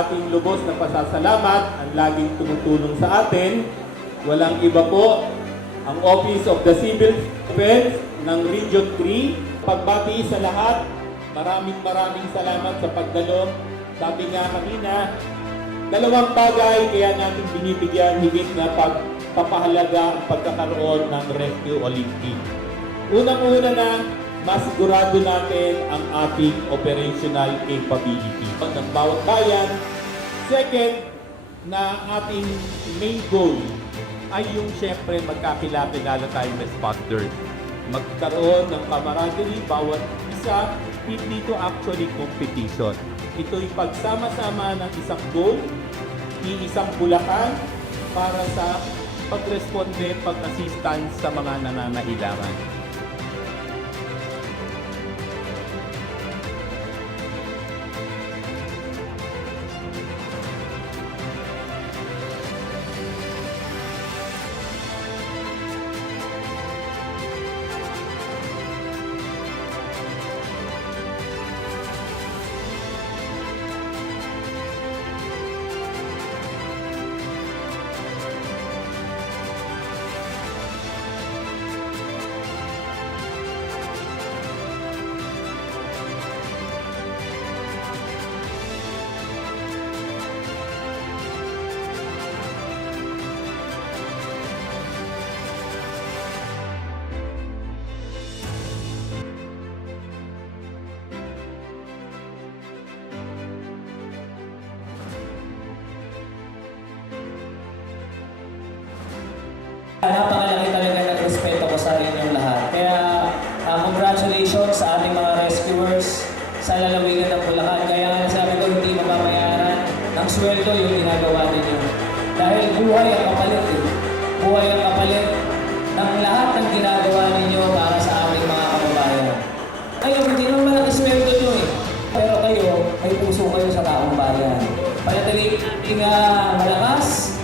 ating lubos na pasasalamat, ang laging tumutulong sa atin. Walang iba po ang Office of the Civil Defense ng Region 3. Pagbati sa lahat, maraming maraming salamat sa pagdalo. Sabi nga kanina, dalawang bagay kaya natin binibigyan higit na pagpapahalaga ang pagkakaroon ng Rescue Olympic. Unang-una na, masigurado natin ang ating operational capability ng bawat bayan. Second, na ating main goal ay yung syempre magkakilala-kilala tayong responders. Magkaroon ng camaraderie bawat isa, hindi to actually competition. Ito'y pagsama-sama ng isang goal, iisang bulakan para sa pagresponde, pag-assistance sa mga nananailangan. Napakalaki talaga ng respeto ko sa inyong lahat. Kaya ah, congratulations sa ating mga rescuers sa lalawigan ng Bulacan. Kaya nga sabi ko, hindi mababayaran ng sweldo yung ginagawa ninyo. Dahil buhay ang kapalit eh. Buhay ang kapalit ng lahat ng ginagawa ninyo para sa ating mga kababayan. Kayo, hindi naman malaki sweldo nyo eh. Pero kayo, may puso kayo sa taong bayan. Panatilihin natin uh, malakas